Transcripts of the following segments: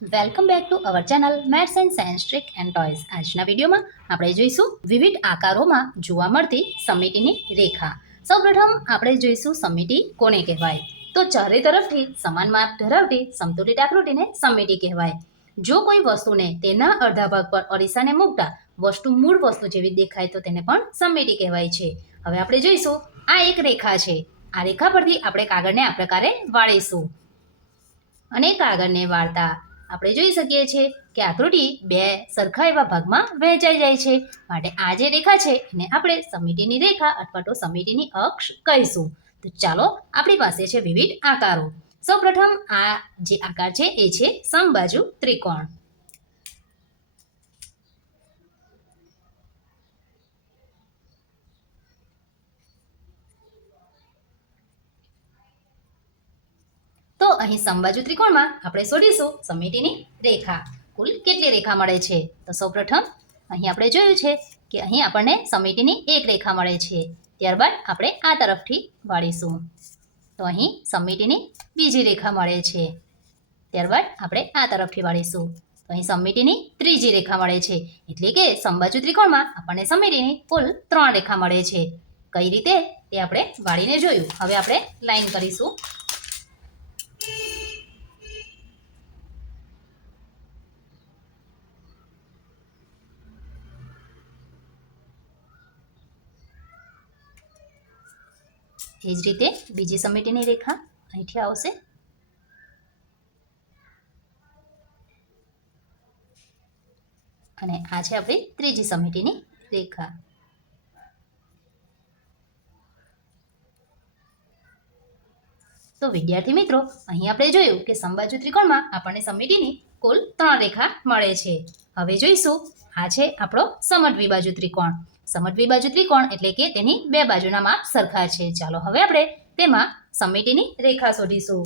Welcome back to our channel maths and science trick and toys. આજના વિડીયોમાં આપણે જોઈશું વિવિધ આકારોમાં જોવા મળતી સમિતિની રેખા. સૌપ્રથમ આપણે જોઈશું સમિતિ કોને કહેવાય. તો ચારે તરફથી સમાન માપ ધરાવતી સમતુલિત આકૃતિને સમિતિ કહેવાય. જો કોઈ વસ્તુને તેના અડધા ભાગ પર અરીસાને મૂકતા વસ્તુ મૂળ વસ્તુ જેવી દેખાય તો તેને પણ સમિતિ કહેવાય છે. હવે આપણે જોઈશું આ એક રેખા છે. આ રેખા પરથી આપણે કાગળને આ પ્રકારે વાળીશું અને કાગળને વાળતા આપણે જોઈ શકીએ છીએ કે આકૃતિ બે સરખા એવા ભાગમાં વહેંચાઈ જાય છે. માટે આ જે રેખા છે એને આપણે સમિતિની રેખા અથવા તો સમિતિની અક્ષ કહીશું. તો ચાલો, આપણી પાસે છે વિવિધ આકારો. સૌપ્રથમ આ જે આકાર છે એ છે સમબાજુ ત્રિકોણ. તો અહીં સમબાજુ ત્રિકોણમાં આપણે શોધીશું સમિતિની રેખા. કુલ કેટલી રેખા મળે છે? તો સૌપ્રથમ અહીં આપણે જોયું છે કે અહીં આપણને સમિતિની એક રેખા મળે છે. ત્યારબાદ આપણે આ તરફથી વાળીશું તો અહીં સમિતિની બીજી રેખા મળે છે. ત્યારબાદ આપણે આ તરફથી વાળીશું તો અહીં સમિતિની ત્રીજી રેખા મળે છે. એટલે કે સમબાજુ ત્રિકોણમાં આપણને સમિતિની કુલ 3 રેખા મળે છે. કઈ રીતે તે આપણે વાળીને જોયું. હવે આપણે લાઈન કરીશું. એ જ રીતે બીજી સમિતિની રેખા અહીંથી આવશે અને આ છે આપણી ત્રીજી સમિતિની રેખા. તો વિદ્યાર્થી મિત્રો, અહીં આપણે જોયું કે સમબાજુ ત્રિકોણમાં આપણને સમિતિની કુલ 3 રેખા મળે છે. હવે જોઈશું આ છે આપણો સમદ્વિબાજુ ત્રિકોણ. સમદ્વિબાજુ ત્રિકોણ એટલે કે તેની બે બાજુના માપ સરખા છે. ચાલો હવે આપણે તેમાં સમિતિની રેખા શોધીશું.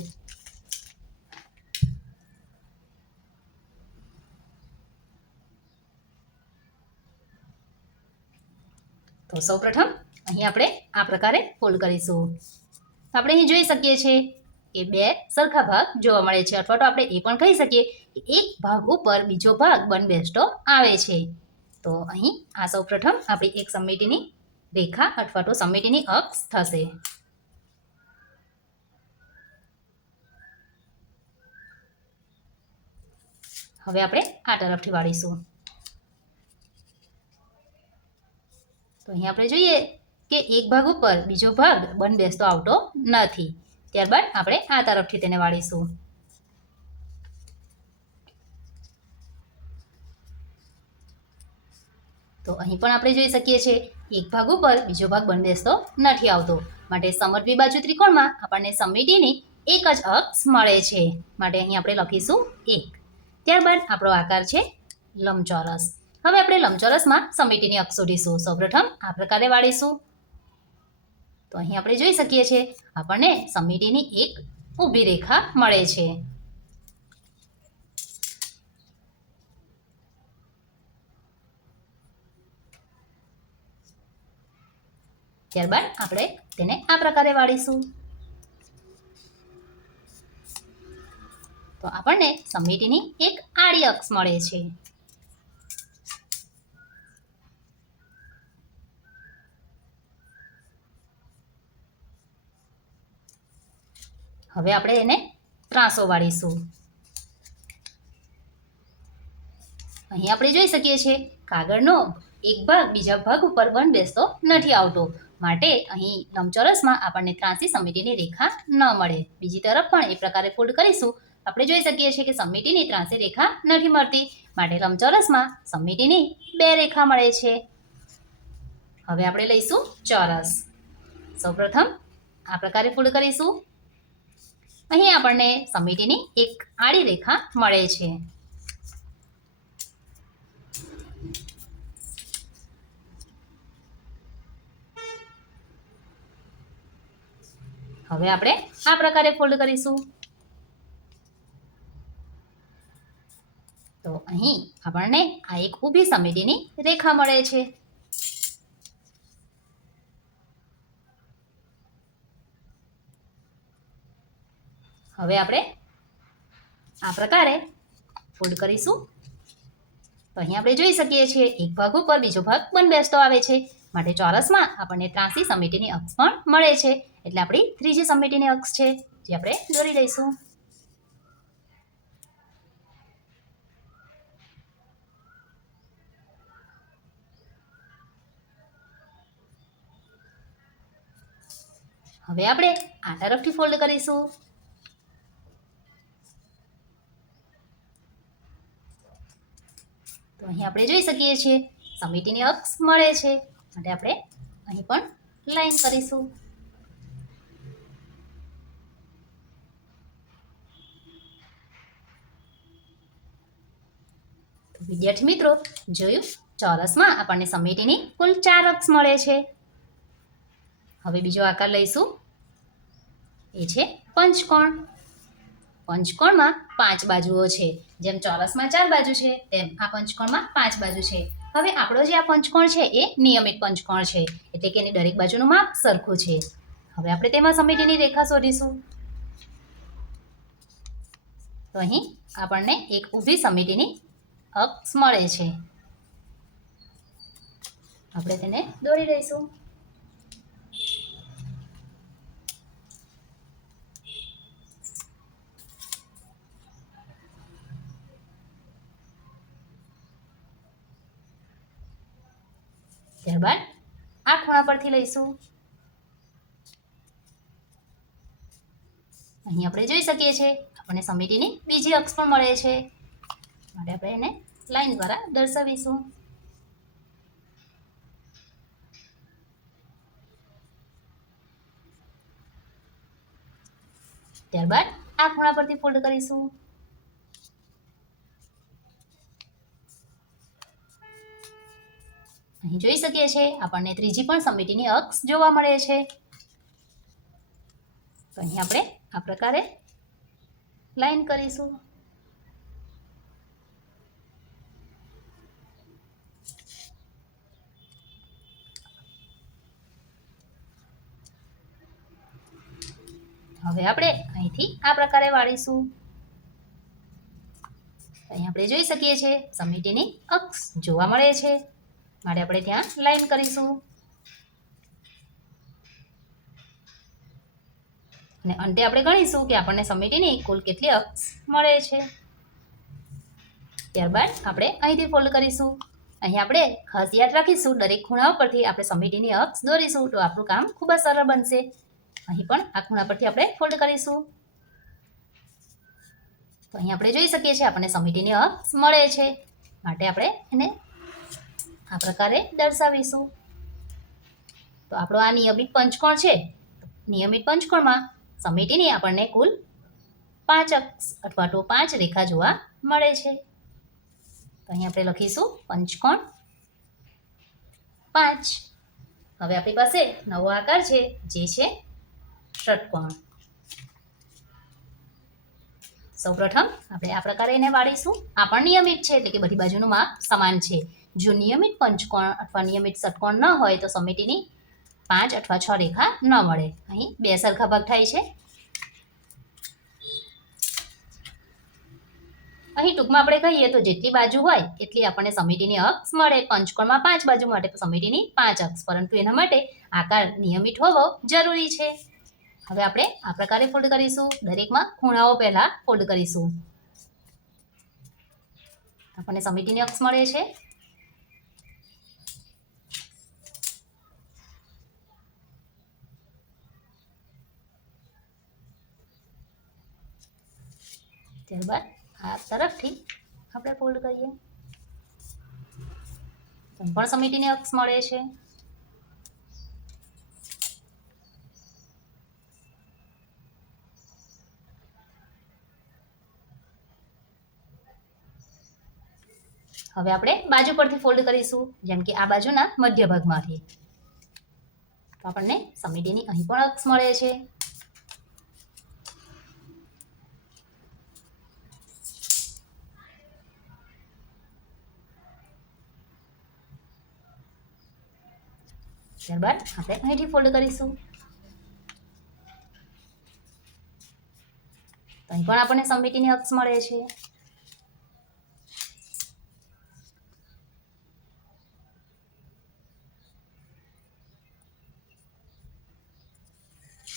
તો સૌપ્રથમ અહીં આપણે આ પ્રકારે ફોલ્ડ કરીશું. તો આપણે અહીં જોઈ શકીએ છીએ કે બે સરખા ભાગ જોવા મળે છે, અથવા તો આપણે એ પણ કહી શકીએ કે એક ભાગ ઉપર બીજો ભાગ બંધબેસતો આવે છે. તો અહીં આ સૌપ્રથમ આપણી એક સમિતિની રેખા અથવા તો સમિતિની અક્ષ થશે. હવે આપણે આ તરફથી વાળીશું તો અહીં આપણે જોઈએ કે એક ભાગ ઉપર બીજો ભાગ બંધબેસતો આવતો નથી. ત્યારબાદ આપણે આ તરફથી તેને વાળીશું તો અહીં પણ આપણે જોઈ શકીએ છીએ એક ભાગ ઉપર બીજો ભાગ બંધબેસતો નથી આવતો. માટે સમદ્વિબાજુ ત્રિકોણમાં આપણને સમિતિની એક જ અક્ષ મળે છે. માટે અહીં આપણે લખીશું 1. ત્યારબાદ આપણો આકાર છે લંબચોરસ. હવે આપણે લંબચોરસમાં સમિતિની અક્ષ શોધીશું. સૌપ્રથમ આ પ્રકારે વાળીશું તો અહીં આપણે જોઈ શકીએ છીએ આપણને સમિતિની એક ઊભી રેખા મળે છે. ત્યારબાદ આપણે તેને આ પ્રકારે વાળીશું તો આપણને સમિતિની એક આડી અક્ષ મળે છે. હવે આપણે એને ત્રાસો વાળીશું. અહીં આપણે જોઈ શકીએ છીએ કાગળનો એક ભાગ બીજા ભાગ ઉપર બંધબેસતો નથી આવતો. માટે અહીં લંબચોરસમાં આપણને ત્રાંસી સમિતિની રેખા ન મળે. બીજી તરફ પણ એ પ્રકારે ફોલ્ડ કરીશું આપણે જોઈ શકીએ છીએ કે સમિતિની ત્રાંસી રેખા નથી મળતી. માટે લંબચોરસમાં સમિતિની 2 રેખા મળે છે. હવે આપણે લઈશું ચોરસ. સૌપ્રથમ આ પ્રકારે ફોલ્ડ કરીશું. અહીં આપણને સમિતિની એક આડી રેખા મળે છે. હવે આપણે આ પ્રકારે ફોલ્ડ કરીશું તો અહીં આપણને આ એક ઊભી સમિતિની રેખા મળે છે. હવે આપણે આ પ્રકારે ફોલ્ડ કરીશું. તો અહીં આપણે જોઈ શકીએ છીએ એક ભાગ ઉપર બીજો ભાગ બંધબેસતો આવે છે, માટે ચોરસમાં આપણને ત્રાસી સમિતિની અક્ષ પણ મળે છે. એટલે આપણી ત્રીજી સમિતિની અક્ષ છે, જે આપણે દોરી દઈશું. હવે આપણે આ તરફથી ફોલ્ડ કરીશું. તો અહીં આપણે જોઈ શકીએ છીએ સમિતિની અક્ષ મળે છે, માટે આપણે અહીં પણ લાઈન કરીશું. વિદ્યાર્થી મિત્રો, જોયું, ચોરસમાં આપણને સમિતિની કુલ 4 અક્ષ મળે છે. હવે બીજો આકાર લઈશું, એ છે પંચકોણ. પંચકોણમાં 5 બાજુઓ છે. જેમ ચોરસમાં 4 બાજુ છે, તેમ આ પંચકોણમાં 5 બાજુ છે. હવે આપણો જે આ પંચકોણ છે એ નિયમિત પંચકોણ છે, એટલે કે એની દરેક બાજુનું માપ સરખું છે. હવે આપણે તેમાં સમિતિની રેખા શોધીશું. તો અહીં આપણને એક ઊભી સમિતિની અક્ષ મળે છે. આપણે તેને દોરી દઈશું. ત્યારબાદ આ ખૂણા પરથી લઈશું. અહીં આપણે જોઈ શકીએ છીએ આપણને સમિતિની બીજી અક્ષ પણ મળે છે, માટે આપણે એને લાઈન દ્વારા દર્શાવીશું. ત્યારબાદ આ ખૂણા પરથી ફોલ્ડ કરીશું. અહીં જોઈ શકીએ છીએ આપણને ત્રીજી પણ સમિતિની અક્ષ જોવા મળે છે. તો અહીં આપણે આ પ્રકારે લાઈન કરીશું. હવે આપણે અહીંથી આ પ્રકારે વાળીશું. અહીં આપણે જોઈ શકીએ છીએ સમિતિની અક્ષ જોવા મળે છે, માટે આપણે ત્યાં લાઈન કરીશું. અને અંતે આપણે ગણીશું કે આપણને સમિતિની કુલ કેટલી અક્ષ મળે છે. ત્યારબાદ આપણે અહીંથી ફોલ્ડ કરીશું. અહીં આપણે ખાસ યાદ રાખીશું, દરેક ખૂણા પરથી આપણે સમિતિની અક્ષ દોરીશું તો આપણું કામ ખૂબ જ સરળ બનશે. અહીં પણ આ ખૂણા પરથી આપણે ફોલ્ડ કરીશું. તો અહીં આપણે જોઈ શકીએ છીએ આપણને સમિતિની અક્ષ મળે છે, માટે આપણે એને આ પ્રકારે દર્શાવીશું. તો આપણો આ નિયમિત પંચકોણ છે. નિયમિત પંચકોણમાં સમિતિની આપણને કુલ 5 અક્ષ અથવા તો 5 રેખા જોવા મળે છે. તો અહીં આપણે લખીશું પંચકોણ 5. હવે આપણી પાસે નવો આકાર છે, જે છે ષટકોણ. સૌપ્રથમ આપણે આ પ્રકારે એને વાળીશું. આ પણ નિયમિત છે, એટલે કે બધી બાજુનું માપ સમાન છે. જો નિયમિત પંચકોણ અથવા નિયમિત ષટકોણ ન હોય તો સમિતિની 5 અથવા 6 રેખા ન મળે. અહીં 2 સરખા ભાગ થાય છે. અહીં ટૂંકમાં આપણે કહીએ તો જેટલી બાજુ હોય એટલી આપણને સમિતિની અક્ષ મળે. પંચકોણમાં 5 બાજુ માટે સમિતિની 5 અક્ષ, પરંતુ એના માટે આકાર નિયમિત હોવો જરૂરી છે. હવે આપણે આ પ્રકારે ફોલ્ડ કરીશું. દરેકમાં ખૂણાઓ પહેલા ફોલ્ડ કરીશું. આપણને સમિતિની અક્ષ મળે છે. ત્યારબાદ આ તરફથી આપણે ફોલ્ડ કરીએ. પણ સમિતિની અક્ષ મળે છે. હવે આપણે બાજુ પરથી ફોલ્ડ કરીશું, જેમ કે આ બાજુના મધ્ય ભાગમાંથી. તો આપણને સમિતિની અહીં પણ અક્ષ મળે છે. ત્યારબાદ આપણે અહીંથી ફોલ્ડ કરીશું. તો અહીં પણ આપણને સમિતિની અક્ષ મળે છે.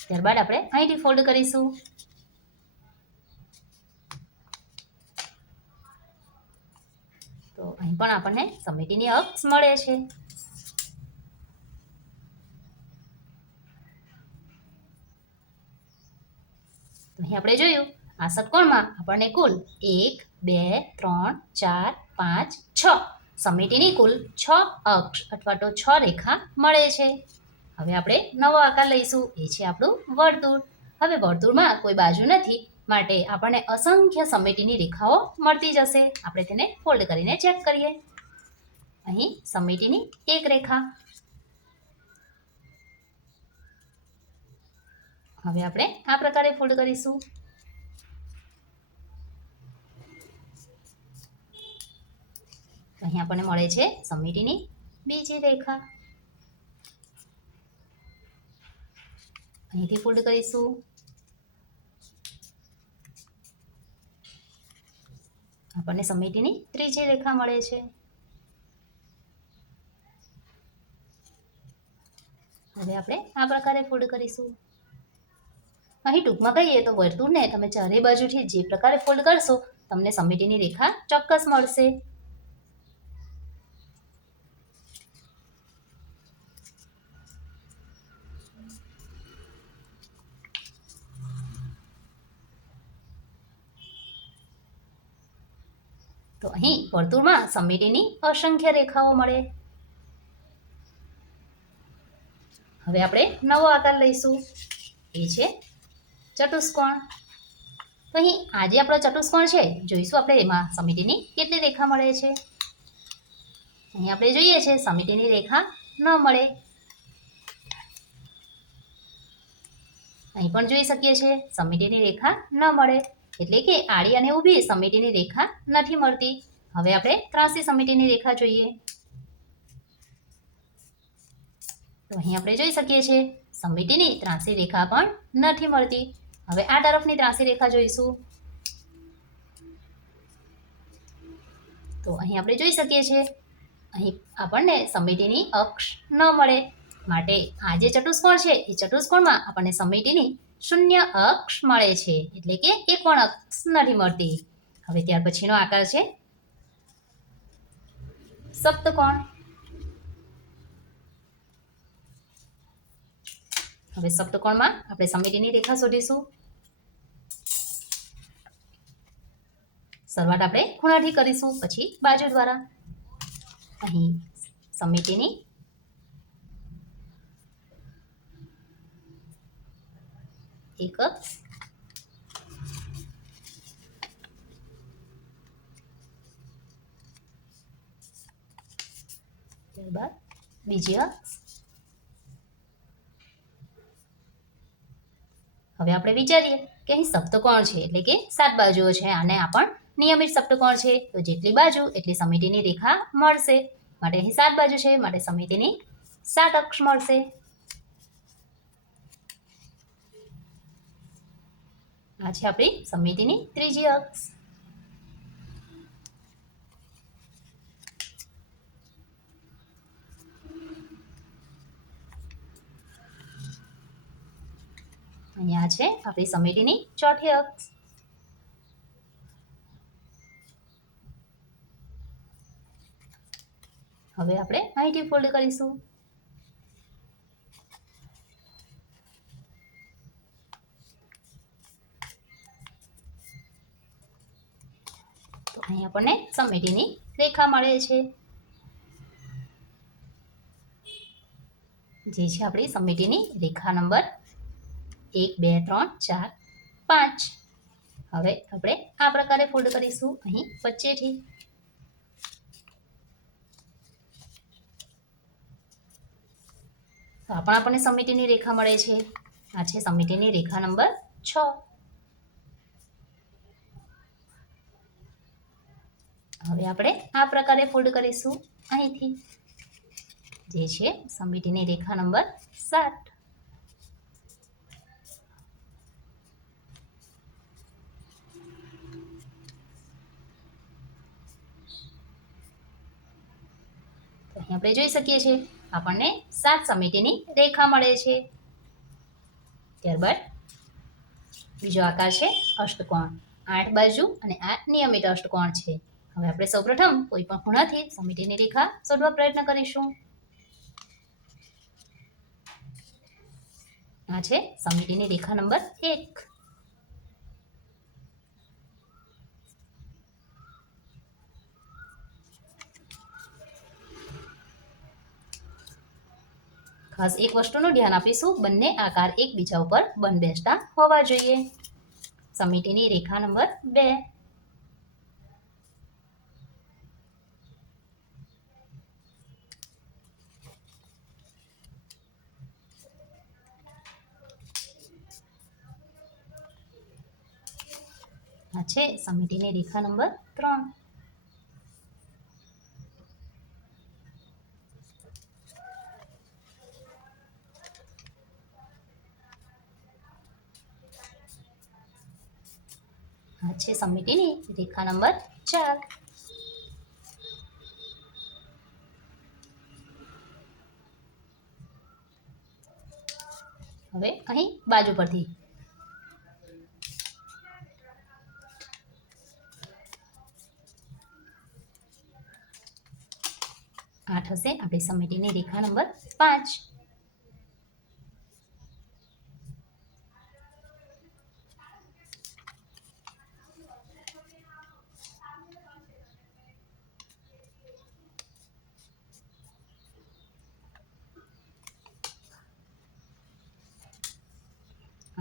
ત્યારબાદ આપણે અહીંથી ફોલ્ડ કરીશું. તો અહીં પણ આપણને સમિતિની અક્ષ મળે છે. અહીં આપણે જોયું આ ષટકોણમાં આપણને કુલ 1 2 3 4 5 6 સમિતિની કુલ 6 અક્ષ અથવા તો 6 રેખા મળે છે. હવે આપણે નવો આકાર લઈશું, એ છે આપણું વર્તુળ. હવે વર્તુળમાં કોઈ બાજુ નથી માટે આપણને અસંખ્ય સમિતિની રેખાઓ મળતી જશે. આપણે તેને ફોલ્ડ કરીને ચેક કરીએ. અહીં સમિતિની એક રેખા. હવે આપણે આ પ્રકારે ફોલ્ડ કરીશું. અહીં આપણને મળે છે સમિતિની બીજી રેખા. અહીંથી ફોલ્ડ કરીશું. આપણને સમિતિની ત્રીજી રેખા મળે છે. હવે આપણે આ પ્રકારે ફોલ્ડ કરીશું. અહીં ટૂંકમાં કહીએ તો વર્તુળને તમે ચારે બાજુથી જે પ્રકારે ફોલ્ડ કરશો તમને સમિતિની રેખા ચોક્કસ મળશે. તો અહીં વર્તુળમાં સમિતિની અસંખ્ય રેખાઓ મળે. હવે આપણે નવો આકાર લઈશું, એ છે ચતુષ્કોણ. તો અહીં આજે આપણો ચતુષ્કોણ છે, જોઈશું આપણે એમાં સમિતિની કેટલી રેખા મળે છે. અહીં આપણે જોઈએ છે સમિતિની રેખા ન મળે. અહીં પણ જોઈ શકીએ છીએ સમિતિની રેખા ન મળે, એટલે કે આડી અને ઊભી સમિતિની રેખા નથી મળતી. હવે આપણે ત્રાસી સમિતિની રેખા જોઈએ. તો અહીં આપણે જોઈ શકીએ છીએ સમિતિની ત્રાસી રેખા પણ નથી મળતી. હવે આ તરફની ત્રાસી રેખા જોઈશું. તો અહીં આપણે જોઈ શકીએ છીએ અહીં આપણને સમિતિની અક્ષ ન મળે, માટે આ જે ચતુષ્કોણ છે એ ચતુષ્કોણમાં આપણને સમિતિની શૂન્ય અક્ષ મળે છે, એટલે કે એક પણ અક્ષ નથી મળતી. હવે ત્યાર પછીનો આકાર છે સપ્તકોણ. હવે સપ્તકોણમાં આપણે સમિતિની રેખા શોધીશું. શરૂઆત આપણે ખૂણાથી કરીશું, પછી બાજુ દ્વારા. અહીં સમિતિની એક અક્ષ, ત્યારબાદ બીજી અક્ષ. હવે આપણે વિચારીએ કે અહીં સપ્તકોણ છે, એટલે કે 7 બાજુઓ છે, અને આ પણ નિયમિત સપ્તકોણ છે. તો જેટલી બાજુ એટલી સમિતિની રેખા મળશે, માટે અહીં 7 બાજુ છે, માટે સમિતિની 7 અક્ષ મળશે. આ છે આપણી સમિતિની ત્રીજી અક્ષ. અહીંયા છે આપણી સમિતિની ચોથી અક્ષ. હવે આપણે અહીંથી ફોલ્ડ કરીશું. તો અહીં આપણને સમિતિની રેખા મળે છે, જે છે આપણી સમિતિની રેખા નંબર 1 2 3 4 5. હવે આપણે આ પ્રકારે ફોલ્ડ કરીશું અહીં વચ્ચેથી. તો આ પણ આપણને સમિતિની રેખા મળે છે. આ છે સમિતિની રેખા નંબર 6. હવે આપણે આ પ્રકારે ફોલ્ડ કરીશું અહીંથી, જે છે સમિતિની રેખા નંબર 7. અહીં આપણે જોઈ શકીએ છીએ આપણને 7 સમિતિની રેખા મળે છે. ત્યારબાદ બીજો આકાર છે અષ્ટકોણ, 8 બાજુ અને 8 નિયમિત અષ્ટકોણ છે. હવે આપણે સૌપ્રથમ કોઈ પણ ખૂણાથી સમિતિની રેખા શોધવા પ્રયત્ન કરીશું. આ છે સમિતિની રેખા નંબર 1. ખાસ એક વસ્તુનું ધ્યાન આપીશું, બંને આકાર એકબીજા ઉપર બંધબેસતા હોવા જોઈએ. સમિતિની રેખા નંબર 2. આ છે સમિતિની રેખા નંબર 3. આ છે સમિતિની રેખા નંબર 4. હવે અહીં બાજુ પરથી 8 હશે આપણી સમિતિની રેખા નંબર 5.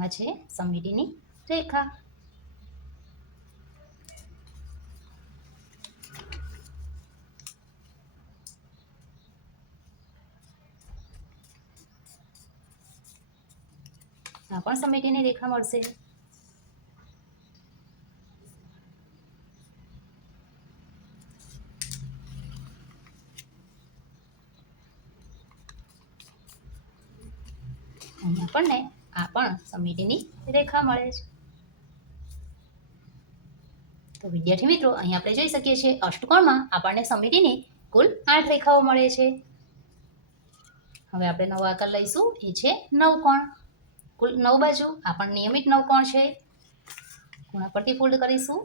આ છે સમિતિની રેખા. આ પણ સમિતિની રેખા મળશે. અહીં આપણને આ પણ સમિતિની રેખા મળે છે. તો વિદ્યાર્થી મિત્રો, અહીં આપણે જોઈ શકીએ છીએ અષ્ટકોણમાં આપણને સમિતિની કુલ 8 રેખાઓ મળે છે. હવે આપણે નવો આકાર લઈશું, એ છે નવકોણ. કુલ 9 બાજુ, આ પણ નિયમિત નવકોણ છે. ખૂણા પરથી ફોલ્ડ કરીશું.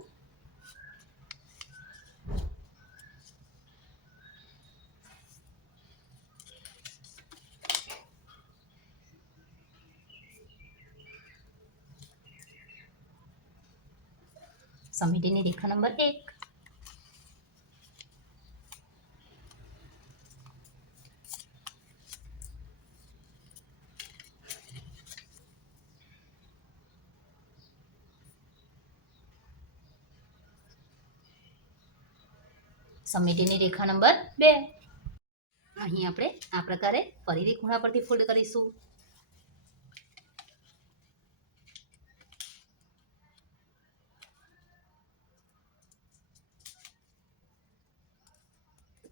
સમિતિની રેખા નંબર 1. સમિતિની રેખા નંબર 2. અહીં આપણે આ પ્રકારે ફરીથી ખૂણા પરથી ફોલ્ડ કરીશું.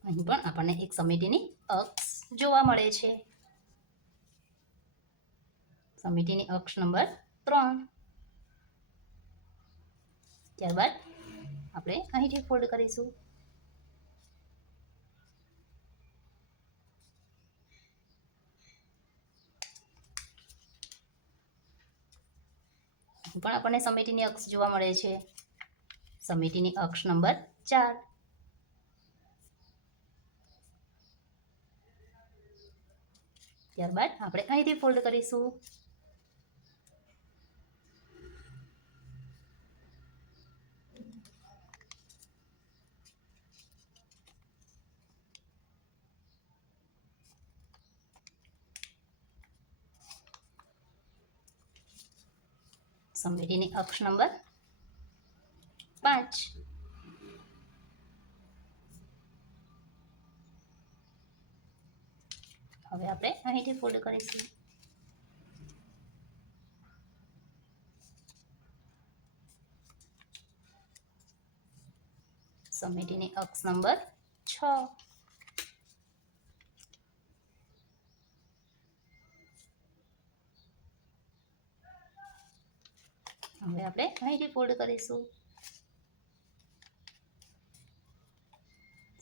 અહીં પણ આપણને એક સમિતિની અક્ષ જોવા મળે છે. સમિતિની અક્ષ નંબર 3. ત્યારબાદ આપણે અહીંથી ફોલ્ડ કરીશું. અહીં પણ આપણને સમિતિની અક્ષ જોવા મળે છે. સમિતિની અક્ષ નંબર 4. ત્યારબાદ આપણે અહીંથી ફોલ્ડ કરીશું. સમિતિની અક્ષ નંબર 5. હવે આપણે અહીંથી ફોલ્ડ કરીશું. સમિતિની અક્ષ નંબર 6. હવે આપણે અહીંથી ફોલ્ડ કરીશું.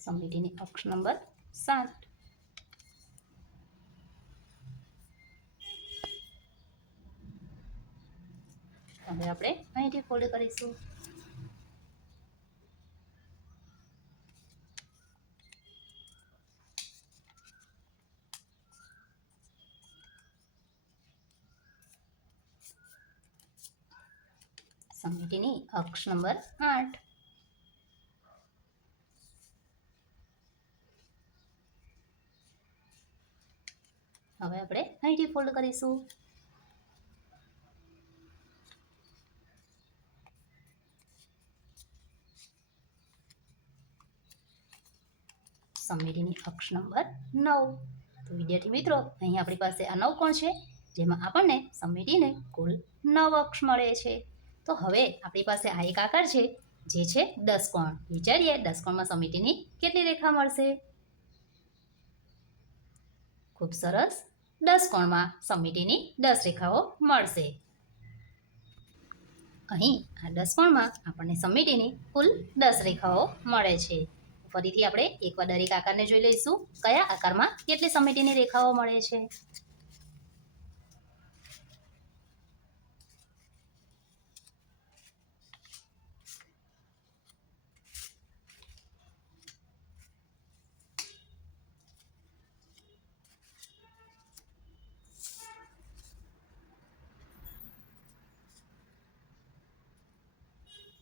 સમિતિની અક્ષ નંબર 7. હવે આપણે અહીંથી ફોલ્ડ કરીશું. સમિતિની અક્ષ નંબર 8. હવે આપણે અહીંથી ફોલ્ડ કરીશું. સમિતિની અક્ષ નંબર 9. તો વિદ્યાર્થી મિત્રો, અહીં આપણી પાસે આ 9 કોણ છે, જેમાં આપણને સમિતિને કુલ 9 અક્ષ મળે છે. તો હવે આપણી પાસે આ એક આકાર છે જે છે 10 કોણ. વિચારીએ 10 કોણમાં સમિતિની કેટલી રેખા મળશે? ખૂબ સરસ, 10 કોણમાં સમિતિની 10 રેખાઓ મળશે. અહીં આ 10 કોણમાં આપણને સમિતિની કુલ 10 રેખાઓ મળે છે. ફરીથી આપણે એકવાર દરેક આકારને જોઈ લઈશું. કયા આકારમાં કેટલી સમિતિની રેખાઓ મળે છે?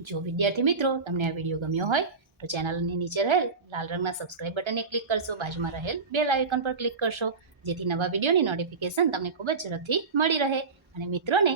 જો વિદ્યાર્થી મિત્રો તમને આ વિડીયો ગમ્યો હોય તો ચેનલની નીચે રહેલ લાલ રંગના સબસ્ક્રાઇબ બટનને ક્લિક કરશો. બાજુમાં રહેલ બેલ આઇકન પર ક્લિક કરશો, જેથી નવા વિડીયોની નોટિફિકેશન તમને ખૂબ જ ઝડપથી મળી રહે અને મિત્રોને